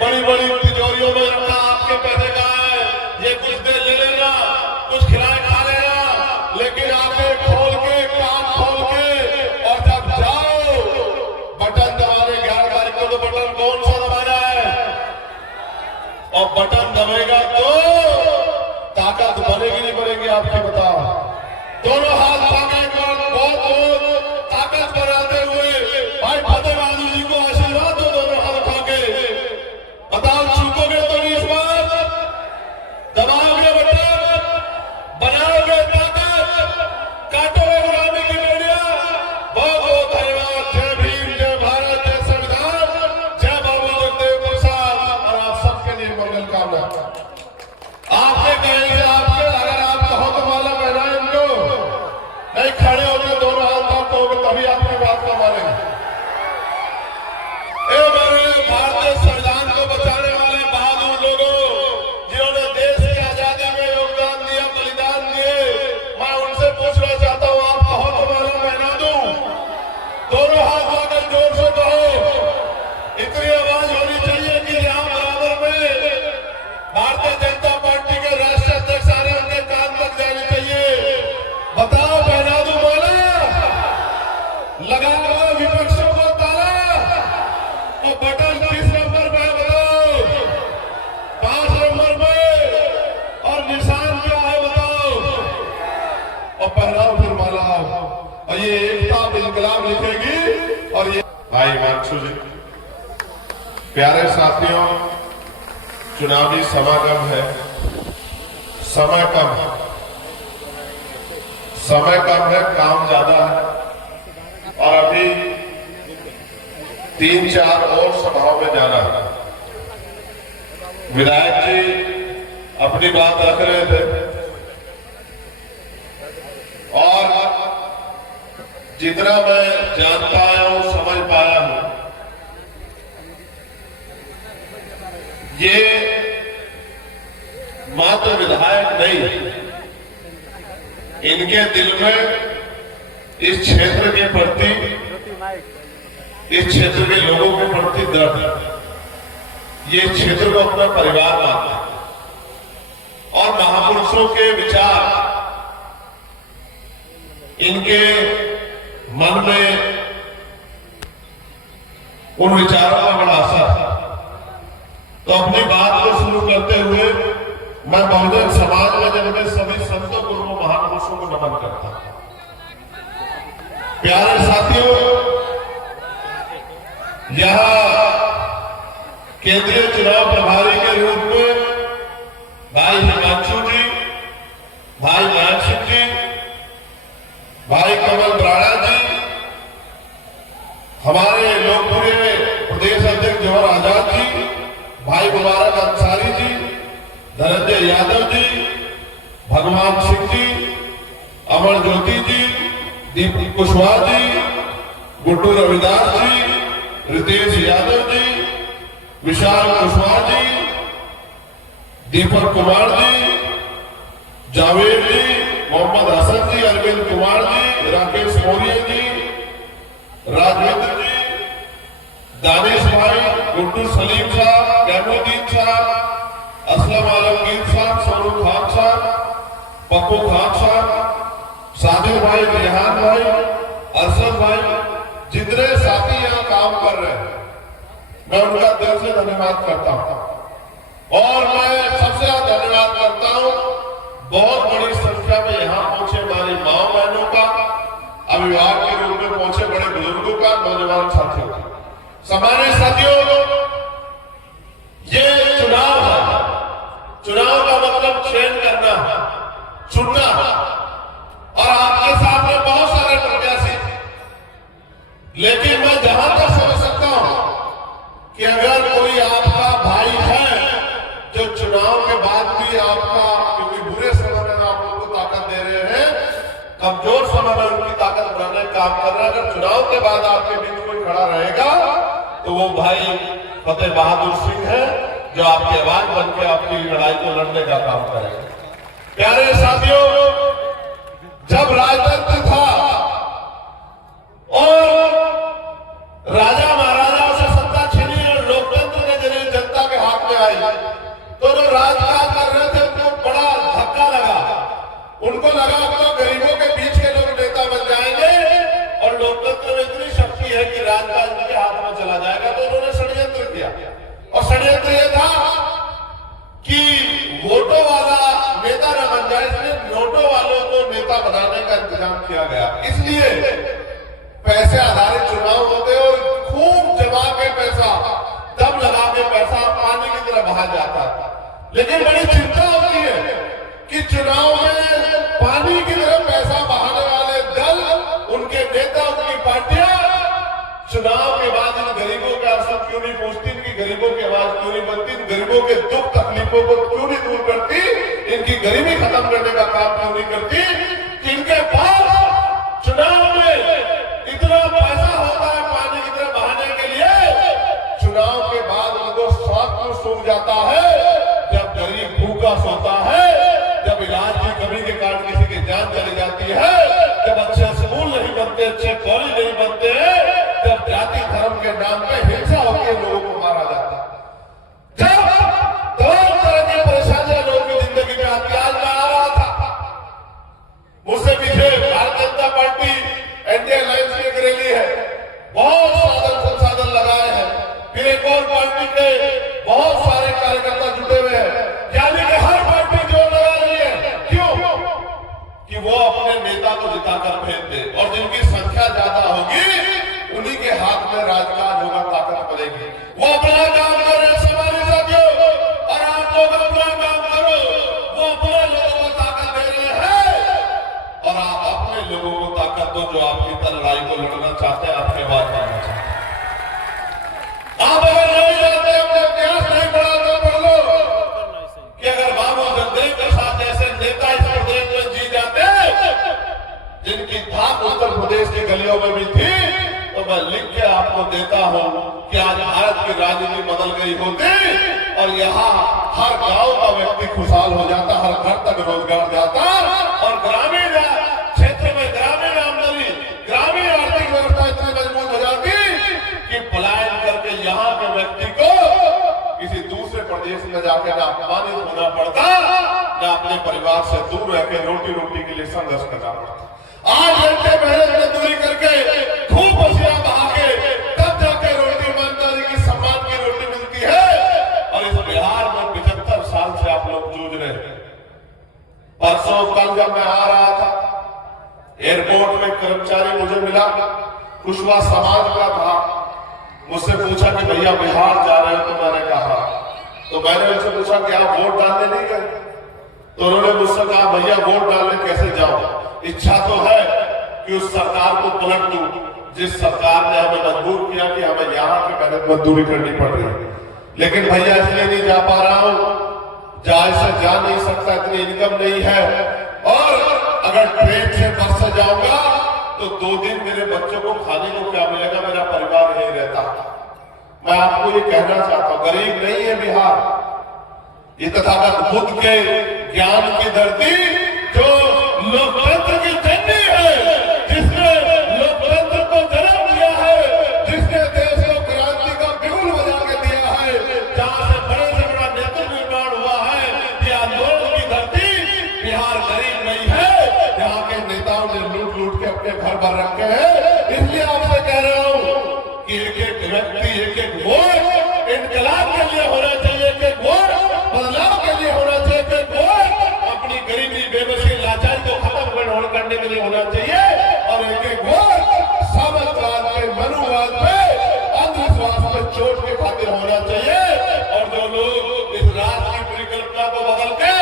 बड़ी बड़ी तिजोरियों में रखा आपके पैसे का है, ये कुछ देर ले लेना, कुछ खिलाए खा लेना, लेकिन आंखें खोल के कान खोल के और जब जाओ बटन दबाने 11 तारीख को तो बटन कौन सा दबाना है, और बटन दबेगा तो ताकत बनेगी नहीं बनेगी आपकी बताओ। दोनों हाथ आगे बहुत बहुत ताकत बनाते हुए भाई फतेह बहादुर जी को आशीर्वाद दो, दोनों हाथ उठा के बताओ, चूकोगे तो नहीं इस बार, दबाओगे बटन, बनाओगे ताकत, काटोगे गुलामी की बेड़ियां। बहुत बहुत धन्यवाद। जय भीम, जय भारत, जय संविधान, जय बाबू जगदेव प्रसाद, और आप सबके लिए मंगल कामना। आपके कहने से आपके अगर आप कहो तो माला पहनाए इनको, नहीं खड़े होकर दोनों हाथ तो तभी आपकी बात को मानेंगे। भारतीय संविधान को बचाने वाले बहादुर लोगों जिन्होंने देश की आजादी में योगदान दिया, बलिदान दिए, मैं उनसे पूछना चाहता हूं, आप कहो तो माला पहना दूं? दोनों हाथ आकर जोर से कहो, इतनी आवाज होनी चाहिए कि यहां बराबर में भारतीय जनता पार्टी के राष्ट्रीय अध्यक्ष आ रहे हैं, उनके कान तक जानी चाहिए। बताओ, पहना दूं माला? लगा दो विपक्षों को ताला, और बटन किस नंबर पे बताओ? 5 नंबर पे, और निशान क्या है बताओ? और पहनाओ फिर माला, और ये एकता इनकलाब लिखेगी। और ये भाई हिमांशु जी, प्यारे साथियों, चुनावी समागम है, समय कम है, समय कम है, काम ज्यादा है, और अभी 3-4 और सभाओं में जाना है। विधायक जी अपनी बात रख रहे थे, और जितना मैं जान पाया हूं, समझ पाया हूं, ये मात्र विधायक नहीं, इनके दिल में इस क्षेत्र के प्रति, इस क्षेत्र के लोगों के प्रति दर्द है। ये क्षेत्र को अपना परिवार मानते हैं, और महापुरुषों के विचार इनके मन में, उन विचारों का बड़ा असर है। तो अपनी बात को शुरू करते हुए मैं बहुजन समाज में जन्मे सभी संतों, गुरुओं, महापुरुषों को नमन करता हूं। प्यारे साथियों, यहां केंद्रीय चुनाव प्रभारी के रूप में भाई हिमांशु जी, भाई मान सिंह जी, भाई कमल ब्राड़ा जी, हमारे लोकप्रिय प्रदेश अध्यक्ष जवाहर आजाद जी, भाई मुबारक अंसारी जी, धनंजय यादव जी, भगवान सिंह जी, अमर ज्योति जी, दीपक कुशवाहा जी, गुड्डू रविदास जी, रितेश यादव जी, विशाल कुशवाहा जी, दीपक कुमार जी, जावेद जी, मोहम्मद हसन जी, अरविंद कुमार जी, राकेश मौर्य जी, राजवेंद्र जी, दानिश भाई, गुड्डू सलीम साहब, कैमुद्दीन साहब, असलम आलमगीर साहब, सोनू खान साहब, पप्पू खान साहब, सादिर भाई, रिहान भाई, अरशद भाई, जितने साथी यहाँ काम कर रहे हैं, मैं उनका दिल से धन्यवाद करता हूं। और मैं सबसे ज्यादा धन्यवाद करता हूं बहुत बड़ी संख्या में यहाँ पहुंचे हमारी माँ बहनों का, अभिभावक के रूप में पहुंचे बड़े बुजुर्गों का, नौजवान साथियों का। सम्मानित साथियों, ये चुनाव है, चुनाव का मतलब चयन करना है, चुनना है, और आपके सामने बहुत सारे प्रत्याशी, लेकिन मैं जहां तक समझ सकता हूं कि अगर कोई आपका भाई है जो चुनाव के बाद भी आपका, क्योंकि बुरे समय में आप लोगों को ताकत दे रहे हैं, कमजोर समय में उनकी ताकत बनाने का काम कर रहा है, अगर चुनाव के बाद आपके बीच कोई खड़ा रहेगा तो वो भाई फतेह बहादुर सिंह है, जो आपकी आवाज बन के आपकी लड़ाई को लड़ने का काम करेगा। प्यारे साथियों, जब राजतंत्र था और राजा महाराजाओं से सत्ता छीनी और लोकतंत्र के जरिए जनता के षड्यंत्र ये था कि वोटों वाला नेता न बन जाए, इसलिए नोटों वालों को नेता बनाने का इंतजाम किया गया। इसलिए पैसे आधारित चुनाव होते और खूब जमा के पैसा, दम लगा के पैसा पानी की तरह बहा जाता। लेकिन बड़ी चिंता होती है कि चुनाव में पानी की तरह पैसा बहाने वाले दल, उनके नेता, उनकी पार्टियां चुनाव के बाद इन गरीबों का असर क्यों नहीं पूछती, इनकी गरीबों की आवाज क्यों नहीं बनती, इन गरीबों के दुख तकलीफों को क्यों नहीं दूर करती, इनकी गरीबी खत्म करने का काम क्यों नहीं करती कि इनके पास चुनाव में इतना पैसा होता है पानी की तरह बहाने के लिए, चुनाव के बाद उनको स्वाद क्यों सूख जाता है, जब गरीब भूखा सोता है, जब इलाज की कमी के कारण किसी की जान चली जाती है, जब अच्छे स्कूल नहीं बनते, अच्छे कॉलेज नहीं बनते हैं, जब जाति धर्म के नाम पे हिंसा होती है, लोगों को मारा जाता है, जब तमाम तरह की परेशानियां लोगों की जिंदगी में आती है। आज मैं आ रहा था, मुझसे पीछे Bharatiya Janata party NDA alliance की एक रैली है, बहुत साधन संसाधन लगाए हैं, फिर एक और पार्टी के बहुत सारे कार्यकर्ता जुटे हुए हैं, यानी कि हर पार्टी जोर लगा रही है। क्यों? कि वो अपने नेता को जिताकर भेज दे, और जिनकी संख्या ज्यादा होगी उन्हीं के हाथ में राजकाज होगा, ताकत बढ़ेगी। वो अपना काम कर रहे समाज साथियों, और आप लोग अपना काम करो। वो अपने लोगों को ताकत दे रहे हैं, और आप अपने लोगों को ताकत दो जो आपकी लड़ाई को लड़ना चाहते हैं, आपके आवाज करना चाहते हैं। आप अगर नहीं जानते, अपने इतिहास नहीं पढ़ा तो पढ़ लो कि अगर बाबू जगदेव प्रसाद जैसे नेता इस प्रदेश में जी जाते, जिनकी धाक उत्तर प्रदेश की गलियों में भी थी, तो मैं लिख के आपको देता हूं कि आज भारत की राजनीति बदल गई होती और यहाँ हर गांव का व्यक्ति खुशहाल हो जाता, हर घर तक रोजगार जाता, और ग्रामीण क्षेत्र में ग्रामीण आमदनी, ग्रामीण आर्थिक व्यवस्था इतनी मजबूत हो जाती कि पलायन करके यहाँ के व्यक्ति को किसी दूसरे प्रदेश में जाकर ना अपमानित होना पड़ता, ना अपने परिवार से दूर रहकर रोटी रोटी के लिए संघर्ष करना पड़ता। 8 घंटे मेहनत मजदूरी करके खूब पसीना बहा के तब जाके रोटी, ईमानदारी की, सम्मान की रोटी मिलती है। और इस बिहार में 75 साल से आप लोग जूझ रहे हैं। परसों कल जब मैं आ रहा था, एयरपोर्ट में कर्मचारी मुझे मिला, कुशवाहा समाज का था, मुझसे पूछा कि भैया बिहार जा रहे हो? तो मैंने कहा, तो मैंने उनसे पूछा कि आप वोट डालने नहीं गए? तो उन्होंने मुझसे कहा भैया वोट डालने कैसे जाओ, इच्छा तो है कि उस सरकार को पलट दूं जिस सरकार ने हमें मजबूर किया कि हमें यहाँ की मेहनत मजदूरी करनी पड़ रही है, लेकिन भैया इसलिए नहीं जा पा रहा हूं, ऐसे जा नहीं सकता, इतनी इनकम नहीं है, और अगर ट्रेन से बस से जाऊंगा तो 2 दिन मेरे बच्चों को खाने को क्या मिलेगा, मेरा परिवार यही रहता। मैं आपको ये कहना चाहता हूं, गरीब नहीं है बिहार, ये तथागत बुद्ध के ज्ञान की धरती, जो लोकतंत्र की जननी है, जिसने लोकतंत्र को जन्म दिया है, जिसने देश को क्रांति का बिगुल बजा के दिया है, जहां से बड़े से बड़ा नेतृत्व निर्माण हुआ है, ये आंदोलन की धरती, बिहार गरीब नहीं है। यहाँ के नेताओं ने लूट लूट के अपने घर भर रखे हैं। इसलिए आपसे कह रहा हूं कि एक एक व्यक्ति, एक एक वोट इनकलाब के लिए होना चाहिए, एक एक वोट बदलाव के लिए होना चाहिए, एक एक वोट अपनी गरीबी, बेबसी, लाचारी को खत्म करने के लिए होना चाहिए, और एक एक वोट सामंतवाद पे, मनुवाद पे, अंधविश्वास पे चोट के खातिर होना चाहिए। और जो लोग इस राष्ट्र की परिकल्पना को बदल के,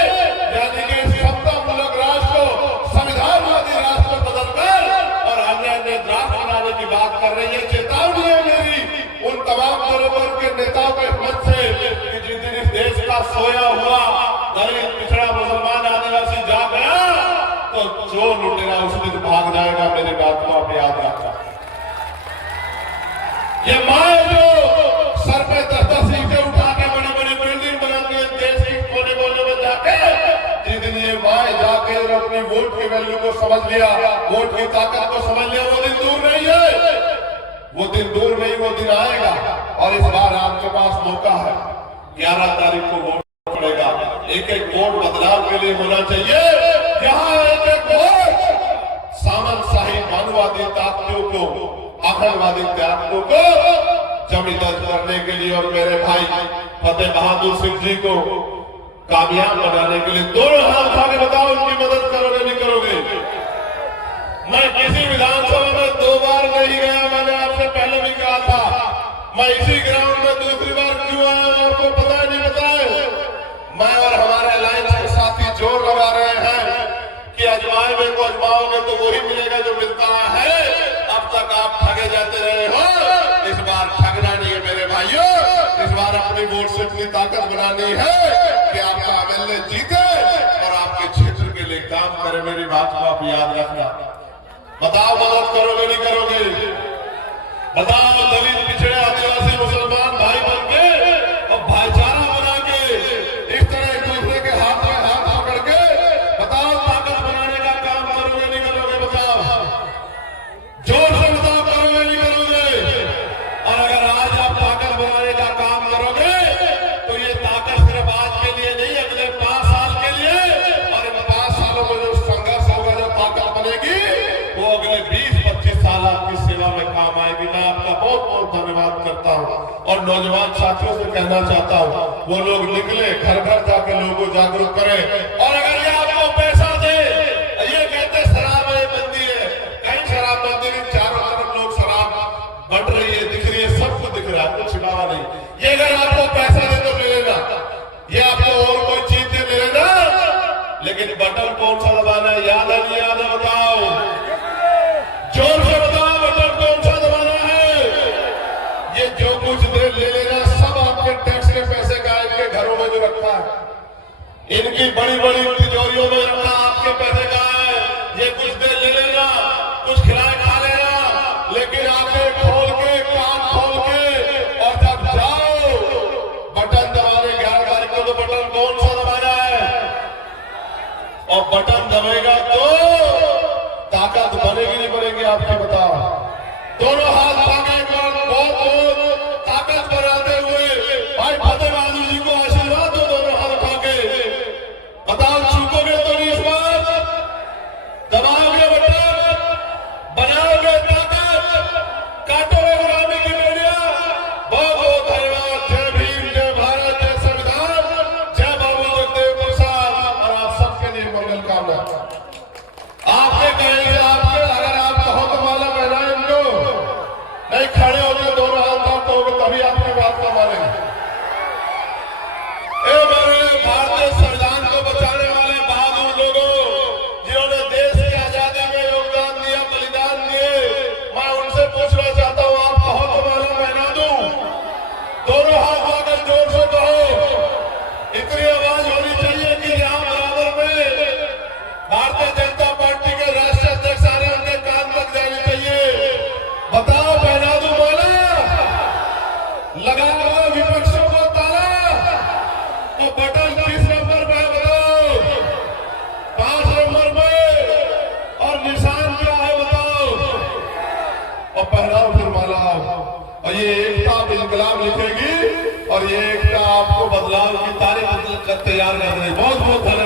यानी कि इस सत्तामूलक राष्ट्र को संविधानवादी राष्ट्र को बदलकर और अन्य राष्ट्र बनाने की बात कर रही है, चेतावनी है मेरी उन तमाम लोगों के नेताओं के मन से कि जिस दिन इस देश का सोया हुआ दलित, पिछड़ा, मुसलमान, आदिवासी जाग गया तो जो लुटेरा उस दिन भाग जाएगा। मेरी बात को आप याद रखना। ये माँ जो सर पे 10-10 ईंटें उठा के बड़ी बड़ी बिल्डिंग बनाती है देश के कोने कोने में जाके, जिस दिन ये माँ जाके अपनी वोट की वैल्यू को समझ लिया, वोट की ताकत को समझ लिया, वो दिन दूर नहीं है, वो दिन दूर नहीं, वो दिन आएगा। और इस बार आपके पास मौका है, 11 तारीख को वोट पड़ेगा। एक एक वोट बदलाव के लिए होना चाहिए। यहाँ एक एक वोट सामंतशाही मानववादी ताकतों को, आखंडवादी ताकतों को जमी दर्ज करने के लिए और मेरे भाई फतेह बहादुर सिंह जी को कामयाब बनाने के लिए दोनों हाथ उठा के बताओ उनकी मदद करोगे नहीं करोगे? मैं किसी विधानसभा में 2 बार नहीं गया, मैंने आपसे पहले भी कहा था। मैं इसी ग्राउंड में दूसरी बार क्यों आया आपको पता है नहीं पता है? मैं और हमारे अलायंस के साथी जोर लगा रहे हैं कि अजमाए में को अजमाओगे तो वही मिलेगा जो मिलता है। अब तक आप ठगे जाते रहे हो, इस बार ठगना नहीं है मेरे भाइयों। इस बार अपनी वोट से इतनी ताकत बनानी है कि आपका एमएलए जीते और आपके क्षेत्र के लिए काम करे। मेरी बात को आप याद रखना। बताओ मदद करोगे नहीं करोगे? बताओ दलित पिछड़े आदिवासी मुसलमान भाई बन के और भाईचारा बना के इस तरह एक दूसरे के हाथ में हाथ पकड़ के बताओ ताकत बनाने का काम करोगे नहीं करोगे? बताओ जोर से बताओ करोगे नहीं करोगे? और अगर आज आप ताकत बनाने का काम करोगे तो ये ताकत सिर्फ आज के लिए नहीं, अगले 5 साल के लिए, और इन 5 सालों में जो संघर्ष होगा, जो ताकत बनेगी, वो अगले 20-25 साल आपकी सेवा में काम आएगी। मैं आपका बहुत बहुत धन्यवाद करता हूँ और नौजवान साथियों से कहना चाहता हूँ वो लोग निकले, घर घर जाकर लोगों को जागरूक करें। और अगर ये आपको पैसा दे, ये कहते शराब है बंदी है, कहीं शराब बंदी नहीं, चारों तरफ लोग शराब बंट रही है, दिख रही है, सबको दिख रहा है, कुछ छिपावा नहीं। ये अगर आपको पैसा दे तो ले लेना, ये आपको और कोई चीज दे ले लेना, लेकिन बटन कौन सा दबाना है? याद है नहीं याद है? बताओ जोर से बताओ, बटन कौन सा दबाना है? ये जो कुछ दे ले लेना, सब आपके टैक्स के पैसे का इनके घरों में जो रखा है, इनकी बड़ी बड़ी तिजोरियों में रखा आपके पैसे का है। ये कुछ दे ले लेना, कुछ खिलाए खा लेना, लेकिन आंखें खोल के, कान खोल के, और जब जाओ बटन दबाने 11 तारीख को, तो बटन कौन सा दबाना है? और बटन दबेगा तो ताकत बनेगी नहीं बनेगी आपको बताओ? दोनों हाथ आगे बहुत बहुत ताकत बनाते हुए भाई फतेह बहादुर जी को आशीर्वाद दो, दोनों हाथ उठा के। बताओ चूकोगे तो नहीं? इस बार दबाओगे बटन, बनाओगे ताकत, काटोगे गुलामी की बेड़ियां। बहुत बहुत धन्यवाद। जय भीम, जय भारत, जय संविधान, जय बाबू जगदेव प्रसाद, और आप सबके लिए मंगल कामना। आपके कहेंगे, आपके अगर आप कहो तो माला पहनाए इनको, नहीं खड़े होकर दोनों हाथ उठाओगे तभी आपकी बात का मानेंगे। मेरे भारतीय संविधान को बचाने वाले बहादुर लोगों, जिन्होंने देश की आजादी में योगदान दिया, बलिदान दिए, मैं उनसे पूछना चाहता हूँ, आप कहो तो माला पहना दूं? दोनों हाथ आकर जोर से कहो। इतनी आवाज होनी चाहिए कि यहाँ बराबर में भारतीय जनता पार्टी के राष्ट्रीय अध्यक्ष आ रहे हैं, उनके कान तक जानी चाहिए। बताओ पहना दूं माला? लगा दो विपक्षों को ताला। और बटन किस नंबर पे है बताओ? 5 नंबर पे। और निशान क्या है बताओ? और पहनाओ फिर माला। और ये एकता इंकलाब लिखेगी और ये एकता आपको बदलाव की तारीख तैयार कर रही है। बहुत बहुत धन्यवाद।